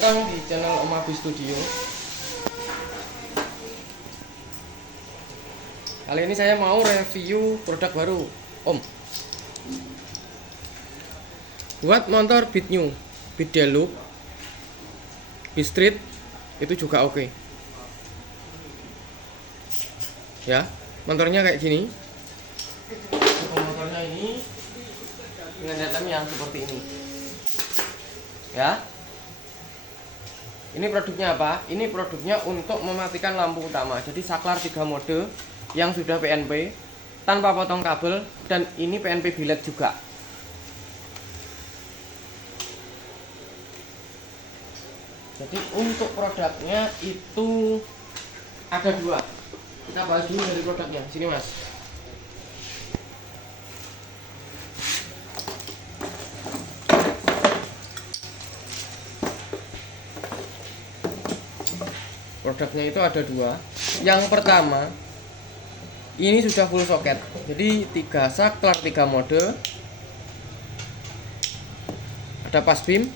datang di channel Om Abi Studio. Kali ini saya mau review produk baru Om. Buat motor Beat New, Beat Deluxe, Beat Street itu juga oke. Ya, motornya kayak gini. Motornya ini dengan headlamp yang seperti ini. Ya. Ini produknya apa? Ini produknya untuk mematikan lampu utama. Jadi saklar 3 mode yang sudah PNP tanpa potong kabel, dan ini PNP biled juga. Jadi untuk produknya itu ada 2. Kita bahas dulu dari produknya. Sini Mas. Produknya itu ada 2. Yang pertama, ini sudah full soket. Jadi 3 saklar 3 mode. Ada pas beam,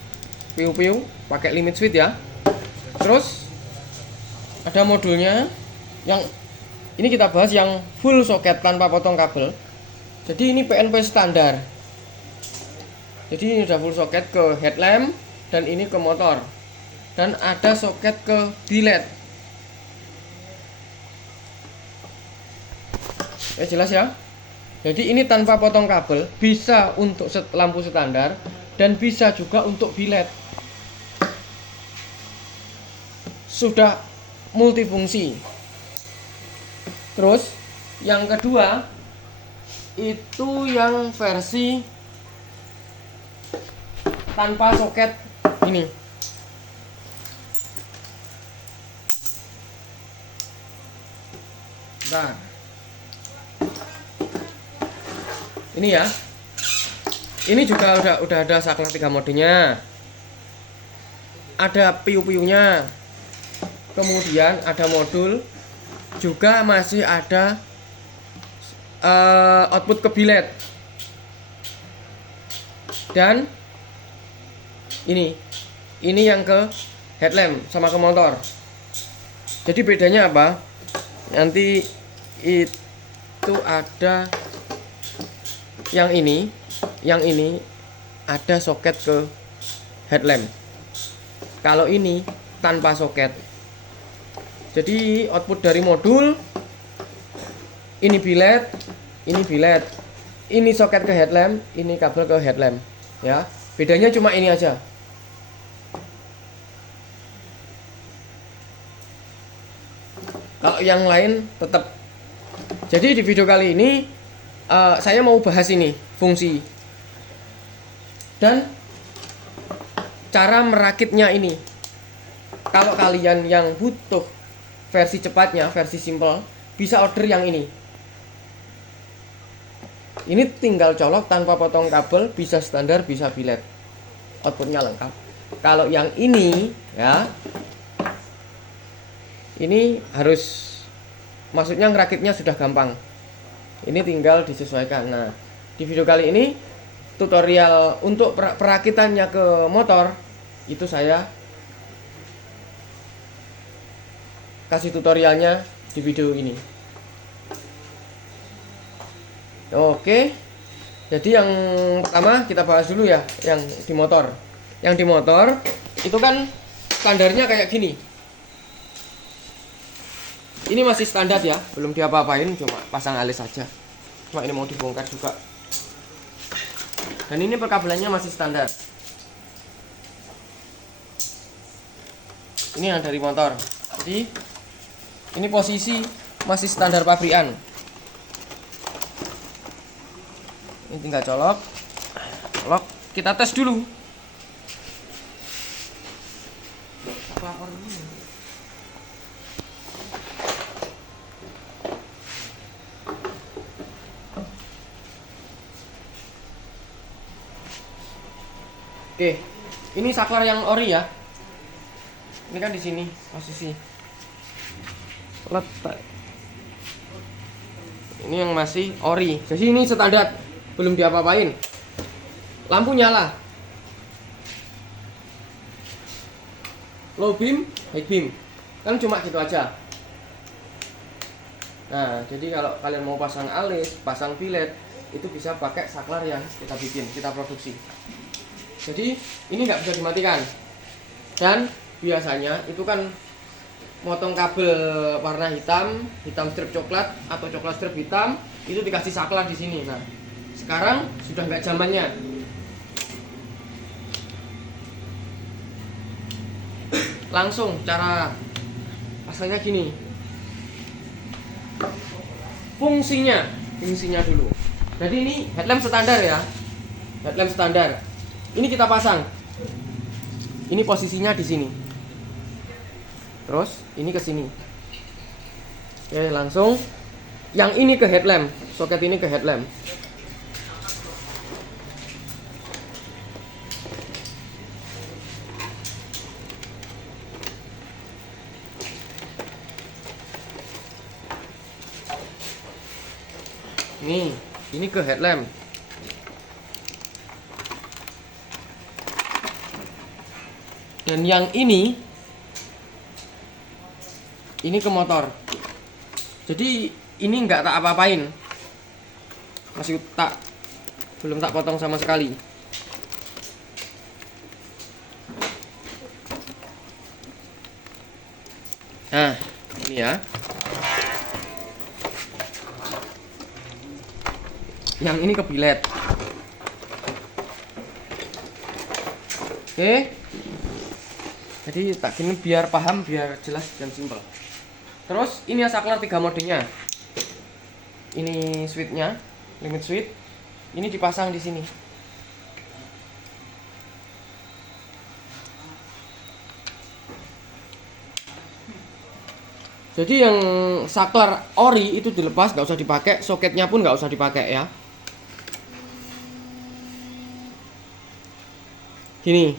piu-piu, pakai limit switch ya. Terus ada modulnya yang ini kita bahas yang full soket tanpa potong kabel. Jadi ini PNP standar. Jadi ini sudah full soket ke headlamp dan ini ke motor. Dan ada soket ke biled. Jelas ya. Jadi ini tanpa potong kabel, bisa untuk lampu standar dan bisa juga untuk biled. Sudah multifungsi. Terus yang kedua itu yang versi tanpa soket ini. Nah, ini ya. Ini juga udah ada saklar 3 modenya. Ada piu-piunya. Kemudian ada modul. Juga masih ada output ke biled. Dan ini yang ke headlamp sama ke motor. Jadi bedanya apa? Nanti itu ada yang ini ada soket ke headlamp. Kalau ini tanpa soket. Jadi output dari modul ini biled, ini soket ke headlamp, ini kabel ke headlamp. Ya, bedanya cuma ini aja. Kalau yang lain tetap. Jadi di video kali ini saya mau bahas ini fungsi dan cara merakitnya ini. Kalau kalian yang butuh versi cepatnya, versi simple, bisa order yang ini. Ini tinggal colok tanpa potong kabel, bisa standar, bisa biled. Outputnya lengkap. Kalau yang ini ya, ini harus, maksudnya ngerakitnya sudah gampang. Ini tinggal disesuaikan. Nah, di video kali ini tutorial untuk perakitannya ke motor itu saya kasih tutorialnya di video ini. Oke. Jadi yang pertama kita bahas dulu ya, yang di motor. Yang di motor itu kan standarnya kayak gini. Ini masih standar ya, belum diapa-apain, cuma pasang alis saja. Cuma ini mau dibongkar juga. Dan ini perkabelannya masih standar. Ini yang dari motor. Jadi ini posisi masih standar pabrikan. Ini tinggal colok. Kita tes dulu. Oke, ini saklar yang ori ya. Ini kan di sini posisi. Letak. Ini yang masih ori. Jadi ini standar, belum diapa-apain. Lampu nyala. low beam, high beam. Kan cuma gitu aja. Nah, jadi kalau kalian mau pasang alis, pasang biled, itu bisa pakai saklar yang kita bikin, kita produksi. Jadi ini nggak bisa dimatikan. Dan biasanya itu kan motong kabel warna hitam, hitam strip coklat atau coklat strip hitam, itu dikasih saklar di sini. Nah, sekarang sudah nggak zamannya. Langsung cara pasangnya gini. Fungsinya dulu. Jadi ini headlamp standar ya. Headlamp standar. Ini kita pasang. Ini posisinya di sini. Terus ini ke sini. Oke, langsung yang ini ke headlamp, soket ini ke headlamp. Ini ke headlamp. Dan yang ini ke motor. Jadi ini nggak tak apa-apain. Belum tak potong sama sekali. Nah, ini ya. Yang ini ke biled. Oke. Jadi tak gini biar paham, biar jelas dan simpel. Terus ini ya saklar 3 modenya. Ini switchnya, limit switch. Ini dipasang di sini. Jadi yang saklar ori itu dilepas, nggak usah dipakai, soketnya pun nggak usah dipakai ya. Gini.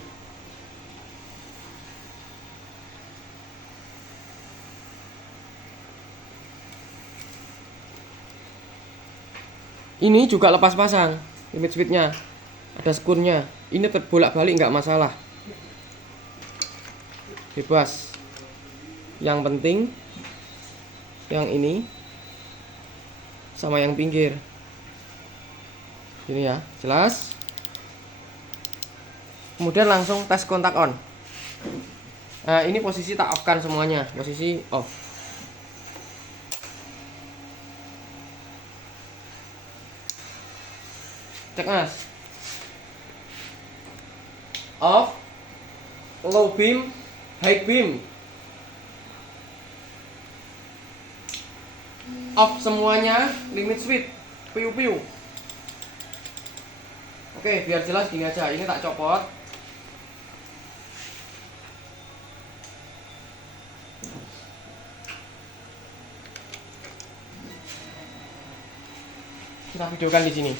Ini juga lepas pasang, limit switchnya, ada skurnya. Ini terbolak-balik nggak masalah, bebas. Yang penting yang ini sama yang pinggir. Ini ya, jelas. Kemudian langsung tes kontak on. Nah, ini posisi tak off kan semuanya, posisi off. Cek mas. Off, low beam, high beam. Off semuanya, limit switch, piu-piu. Oke, biar jelas gini aja. Ini tak copot. Kita videokan di sini.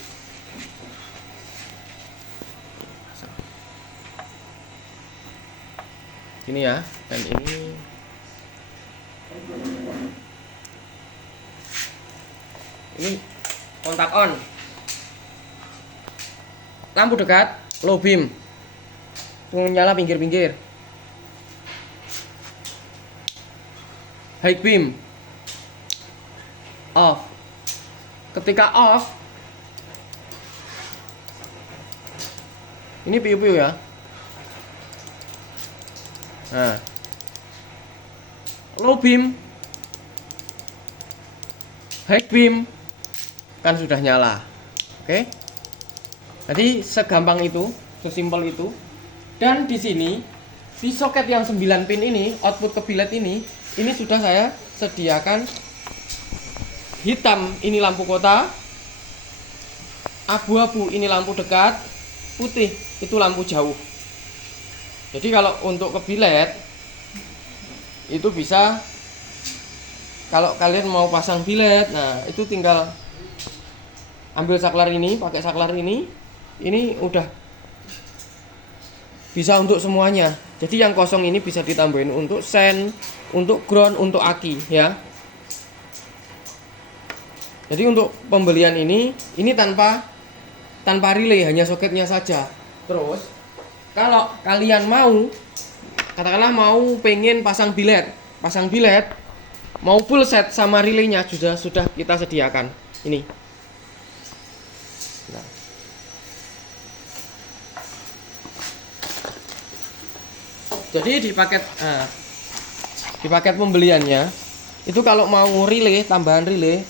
Gini ya, dan ini kontak on. Lampu dekat, low beam. Nyala pinggir-pinggir. High beam. Off. Ketika off, ini piu-piu ya. Nah, low beam, high beam kan sudah nyala. Oke. Jadi segampang itu, sesimpel itu. Dan di sini di soket yang 9 pin ini, output ke biled ini sudah saya sediakan hitam ini lampu kota, abu-abu ini lampu dekat, putih itu lampu jauh. Jadi kalau untuk ke biled itu bisa, kalau kalian mau pasang biled, nah itu tinggal ambil saklar ini, pakai saklar ini udah bisa untuk semuanya. Jadi yang kosong ini bisa ditambahin untuk sen, untuk ground, untuk aki ya. Jadi untuk pembelian ini tanpa relay, hanya soketnya saja. Terus kalau kalian mau katakanlah mau pengen pasang bilet, mau full set sama relaynya sudah kita sediakan ini. Nah. Jadi di paket pembeliannya itu kalau mau relay, tambahan relay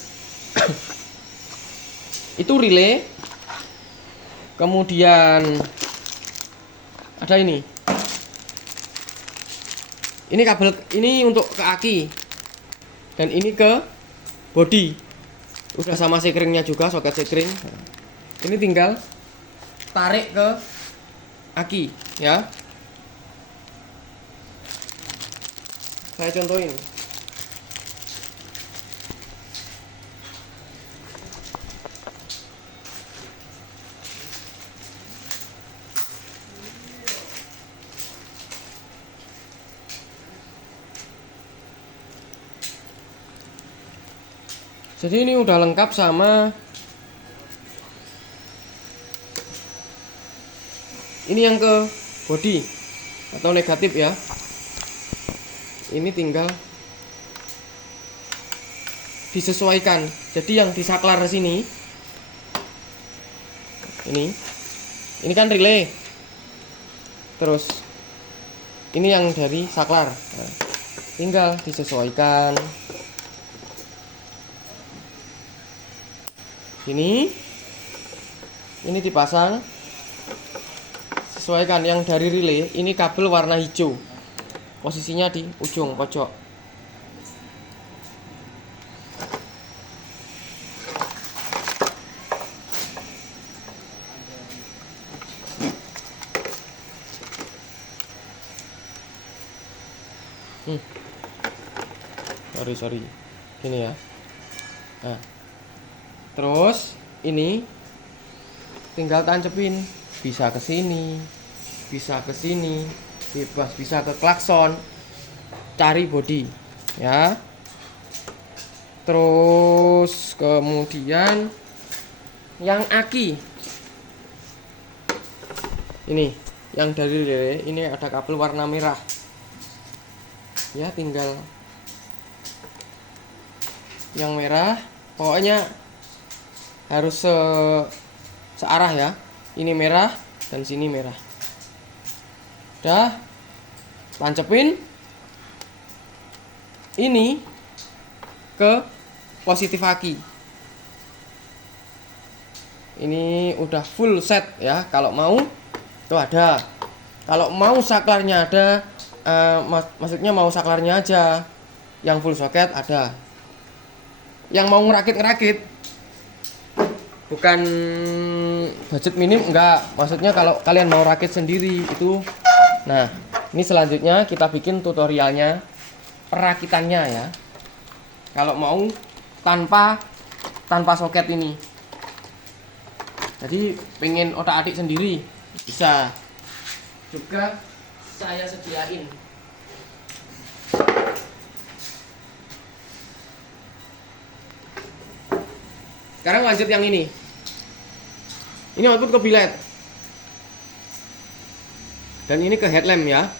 itu relay, kemudian ada ini kabel, ini untuk ke aki dan ini ke body, udah sama sekringnya juga, soket sekring. Ini tinggal tarik ke aki ya. Saya contohin. Jadi ini udah lengkap sama ini yang ke body atau negatif ya. Ini tinggal disesuaikan. Jadi yang di saklar sini ini kan relay. Terus ini yang dari saklar. Nah, tinggal disesuaikan. Ini dipasang, sesuaikan. Yang dari relay ini kabel warna hijau, posisinya di ujung pojok. Sorry gini ya. Nah, terus ini tinggal tancepin, bisa ke sini, bebas, bisa ke klakson, cari body ya. Terus kemudian yang aki ini, yang dari relay ini ada kabel warna merah ya, tinggal yang merah, pokoknya harus searah ya. Ini merah dan sini merah. Udah tancepin ini ke positif aki. Ini udah full set ya. Kalau mau itu ada. Kalau mau saklarnya ada, maksudnya mau saklarnya aja yang full soket ada. Yang mau ngerakit bukan budget minim, enggak, maksudnya kalau kalian mau rakit sendiri itu. Nah, ini selanjutnya kita bikin tutorialnya, perakitannya ya. Kalau mau tanpa soket ini, jadi pengen otak-atik sendiri bisa juga, saya sediain. Sekarang lanjut yang ini. Ini output ke bilet. Dan ini ke headlamp ya.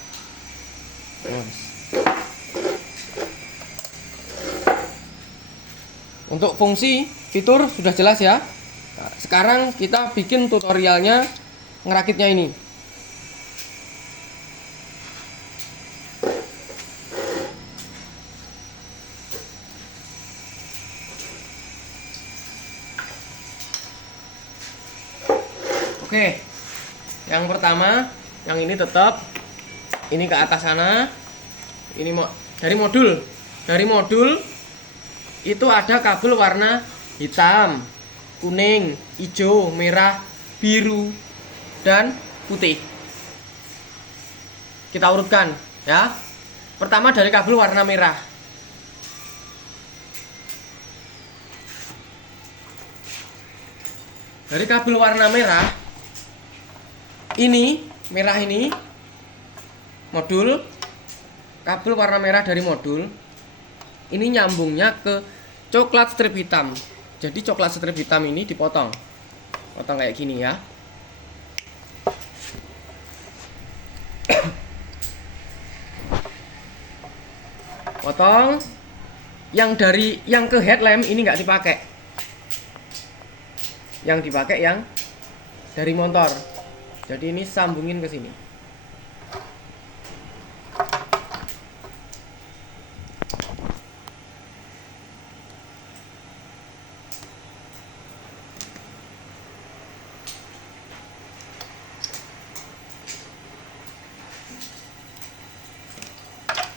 Untuk fungsi fitur sudah jelas ya. Nah, sekarang kita bikin tutorialnya ngerakitnya ini. Oke, yang pertama, yang ini tetap, ini ke atas sana, ini dari modul itu ada kabel warna hitam, kuning, hijau, merah, biru, dan putih. Kita urutkan ya. Pertama dari kabel warna merah. Dari kabel warna merah, ini merah, ini modul, kabel warna merah dari modul ini nyambungnya ke coklat strip hitam. Jadi coklat strip hitam ini potong kayak gini ya. potong. Yang ke headlamp ini nggak dipakai. Yang dipakai yang dari motor. Jadi ini sambungin ke sini.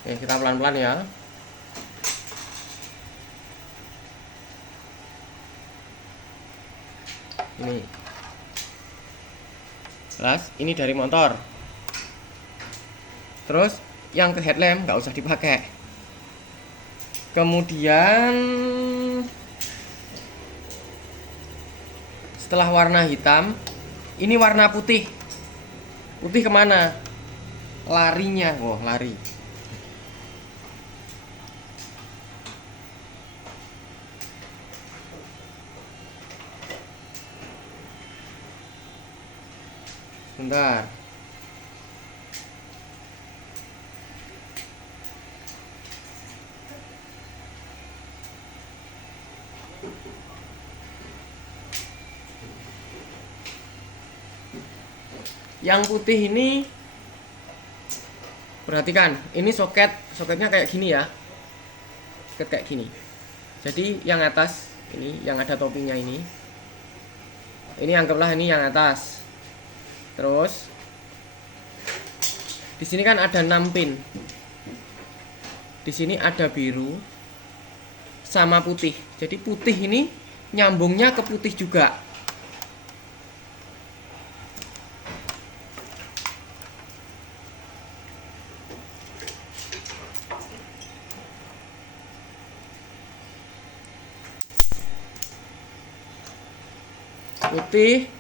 Oke, kita pelan-pelan ya. Ini jelas, ini dari motor. Terus yang ke headlamp nggak usah dipakai. Kemudian setelah warna hitam, ini warna putih. Putih kemana? Larinya, wah lari. Bentar. Yang putih ini, perhatikan, ini soketnya kayak gini ya. Soket kayak gini. Jadi yang atas ini, yang ada topinya ini anggaplah ini yang atas. Terus di sini kan ada 6 pin. Di sini ada biru sama putih. Jadi putih ini nyambungnya ke putih juga. Putih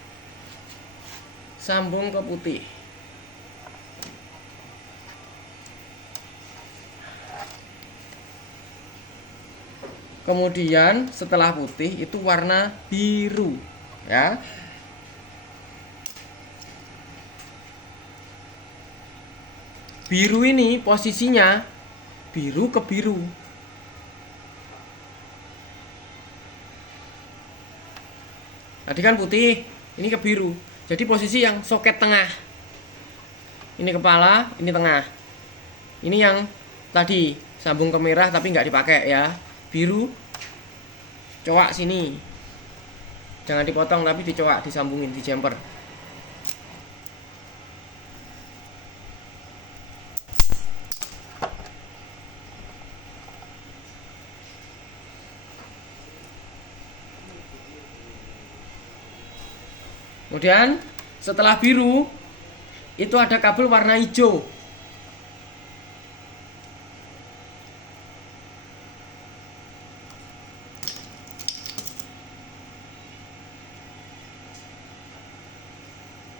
sambung ke putih. Kemudian setelah putih itu warna biru ya. Biru ini posisinya biru ke biru. Tadi kan putih, ini ke biru. Jadi posisi yang soket tengah. Ini kepala, ini tengah. Ini yang tadi sambung ke merah tapi nggak dipakai ya. Biru, coak sini. Jangan dipotong tapi dicoak, disambungin, di jumper. Kemudian setelah biru itu ada kabel warna hijau.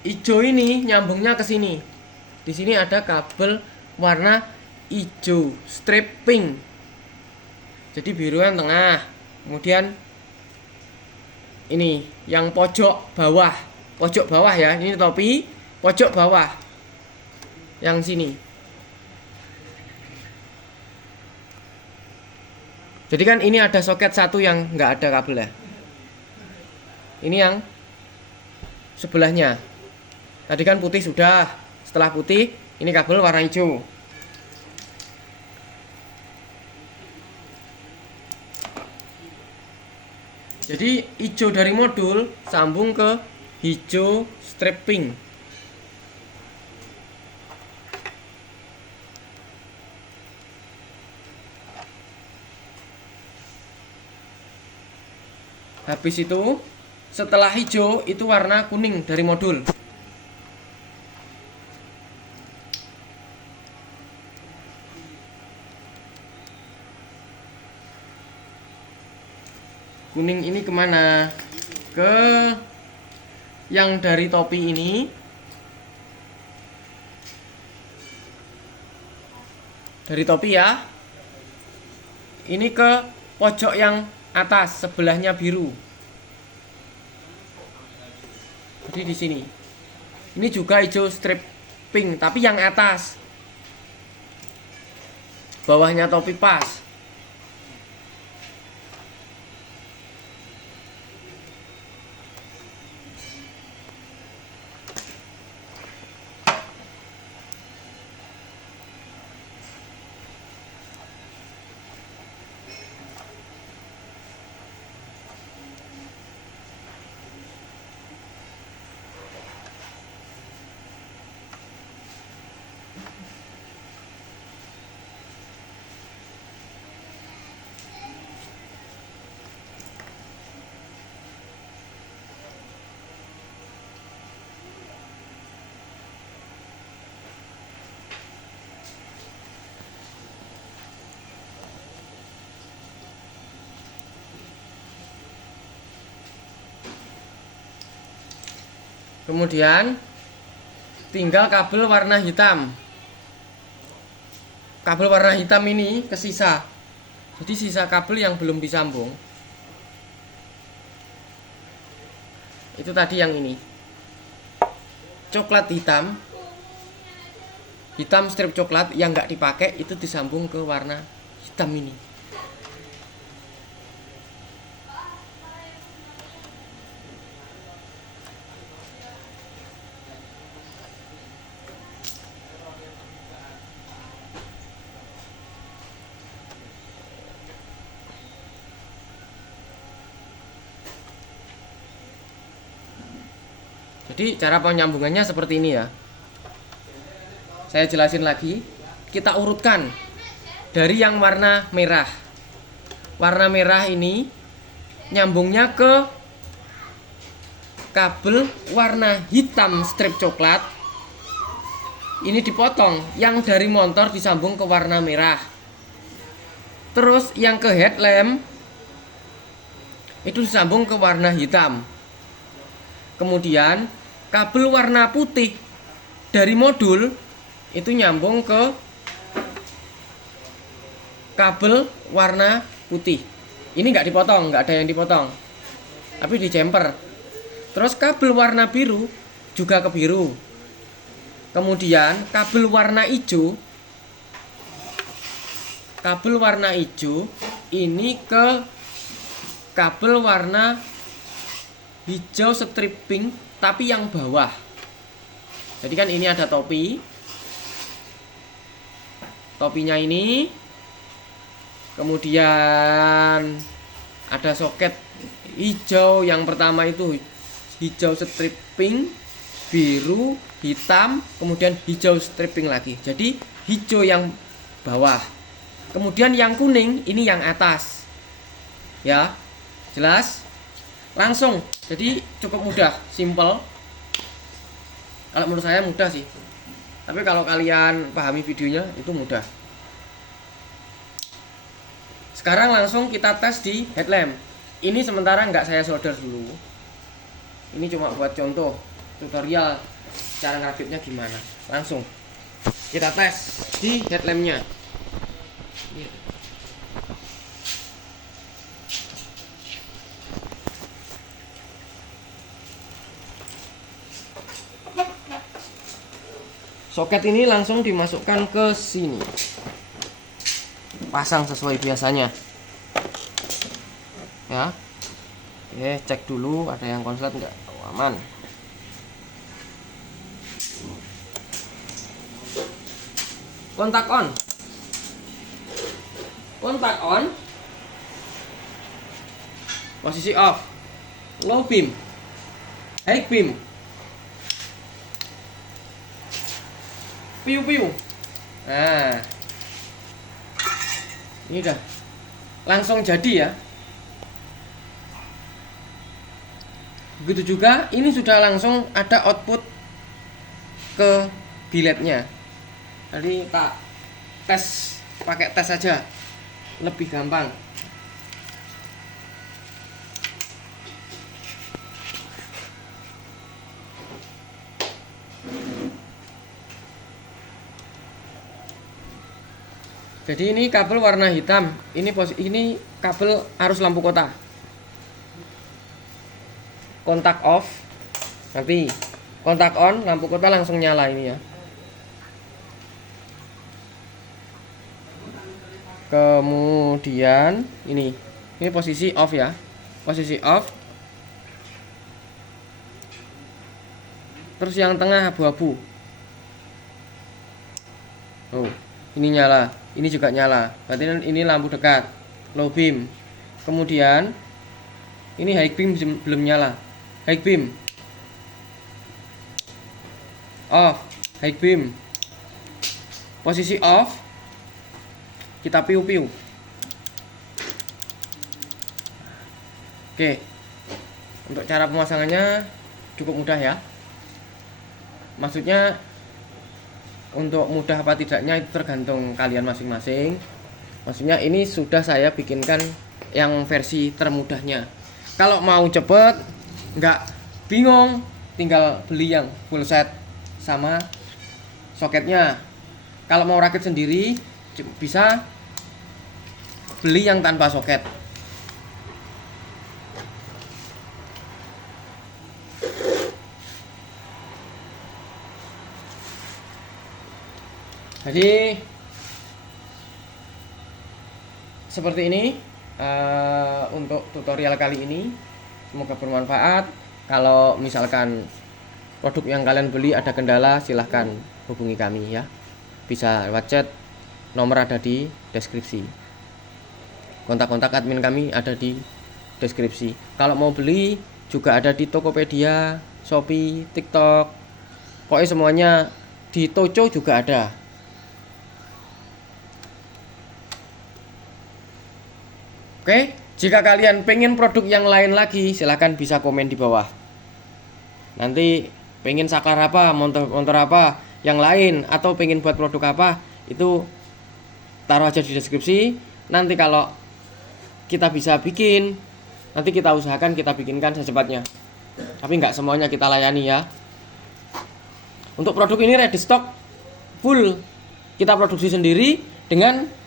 Hijau ini nyambungnya ke sini. Di sini ada kabel warna hijau, strip pink. Jadi biru yang tengah. Kemudian ini yang pojok bawah. Pojok bawah ya, ini topi, pojok bawah. Yang sini. Jadi kan ini ada soket satu yang nggak ada kabel ya. Ini yang sebelahnya. Tadi kan putih sudah. Setelah putih, ini kabel warna hijau. Jadi hijau dari modul sambung ke hijau strip pink. Habis itu setelah hijau itu warna kuning dari modul. Kuning ini kemana? Ke yang dari topi ini. Dari topi ya. Ini ke pojok yang atas, sebelahnya biru. Jadi di sini. Ini juga hijau strip pink, tapi yang atas. bawahnya topi pas. Kemudian tinggal kabel warna hitam. Kabel warna hitam ini kesisa. Jadi sisa kabel yang belum disambung itu tadi yang ini. Coklat hitam. Hitam strip coklat yang nggak dipakai itu disambung ke warna hitam ini. Jadi cara penyambungannya seperti ini ya. Saya jelasin lagi. Kita urutkan dari yang warna merah. Warna merah ini nyambungnya ke kabel warna hitam strip coklat. Ini dipotong. Yang dari motor disambung ke warna merah. Terus yang ke headlamp itu disambung ke warna hitam. Kemudian kabel warna putih dari modul itu nyambung ke kabel warna putih. Ini nggak dipotong, nggak ada yang dipotong, tapi dijemper. Terus kabel warna biru juga ke biru. Kemudian kabel warna hijau ini ke kabel warna hijau stripping tapi yang bawah. Jadi kan ini ada topinya ini, kemudian ada soket hijau. Yang pertama itu hijau stripping, biru, hitam, kemudian hijau stripping lagi. Jadi hijau yang bawah, kemudian yang kuning ini yang atas. Ya, jelas? Langsung. Jadi cukup mudah, simple. Kalau menurut saya mudah sih. Tapi kalau kalian pahami videonya itu mudah. Sekarang langsung kita tes di headlamp. Ini sementara nggak saya solder dulu. Ini cuma buat contoh tutorial cara ngerakitnya gimana. Langsung kita tes di headlampnya. Soket ini langsung dimasukkan ke sini. Pasang sesuai biasanya. Ya. Oke, cek dulu ada yang konslet enggak. Oh, aman. Kontak on. Kontak on. Posisi off. Low beam. High beam. Piu-piu. Nah, ini udah langsung jadi ya. Begitu juga ini sudah langsung ada output ke biletnya. Jadi tak tes, pakai tes saja, lebih gampang. Jadi ini kabel warna hitam. Ini kabel arus lampu kota. Kontak off. Nanti kontak on, lampu kota langsung nyala ini ya. Kemudian ini posisi off ya, posisi off. Terus yang tengah abu-abu. Oh, ini nyala, ini juga nyala. Berarti ini lampu dekat, low beam. Kemudian ini high beam belum nyala. High beam off, high beam. Posisi off, kita piu-piu. Oke. Untuk cara pemasangannya cukup mudah ya. Maksudnya untuk mudah apa tidaknya itu tergantung kalian masing-masing. Maksudnya ini sudah saya bikinkan yang versi termudahnya. Kalau mau cepet, nggak bingung, tinggal beli yang full set sama soketnya. Kalau mau rakit sendiri, bisa beli yang tanpa soket. Jadi seperti ini untuk tutorial kali ini. Semoga bermanfaat. Kalau misalkan produk yang kalian beli ada kendala, silahkan hubungi kami ya. Bisa lewat chat, nomor ada di deskripsi. Kontak-kontak admin kami ada di deskripsi. Kalau mau beli juga ada di Tokopedia, Shopee, TikTok. Pokoknya semuanya, di Toco juga ada. Oke, jika kalian pengen produk yang lain lagi, silahkan bisa komen di bawah. Nanti pengen saklar apa, motor apa, yang lain, atau pengen buat produk apa, itu taruh aja di deskripsi. Nanti kalau kita bisa bikin, nanti kita usahakan kita bikinkan secepatnya. Tapi nggak semuanya kita layani ya. Untuk produk ini ready stock full, kita produksi sendiri dengan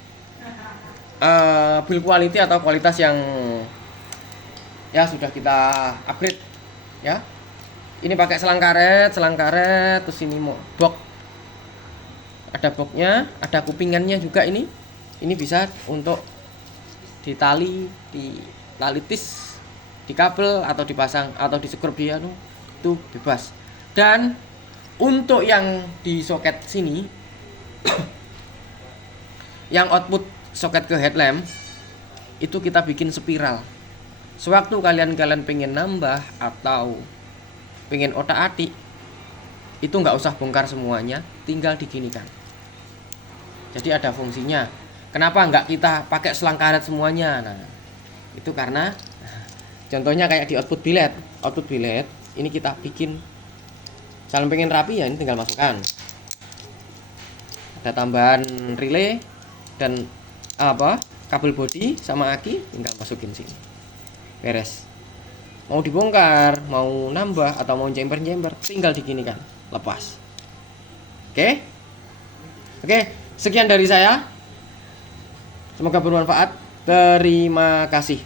build quality atau kualitas yang ya sudah kita upgrade ya. Ini pakai selang karet, terus ini box. Ada boxnya, ada kupingannya juga ini. Ini bisa untuk ditali, tis, di kabel atau dipasang atau disekrup dia itu bebas. Dan untuk yang di soket sini yang output soket ke headlamp itu kita bikin spiral. Sewaktu kalian pengen nambah atau pengen otak-atik, itu nggak usah bongkar semuanya, tinggal diginikan. Jadi ada fungsinya. Kenapa nggak kita pakai selang karet semuanya? Nah, itu karena contohnya kayak di output billet ini kita bikin. Kalau pengen rapi ya ini tinggal masukkan. Ada tambahan relay dan kabel bodi sama aki, tinggal masukin sini. Beres. Mau dibongkar, mau nambah atau mau jember, tinggal diginikan, lepas. Oke, sekian dari saya. Semoga bermanfaat. Terima kasih.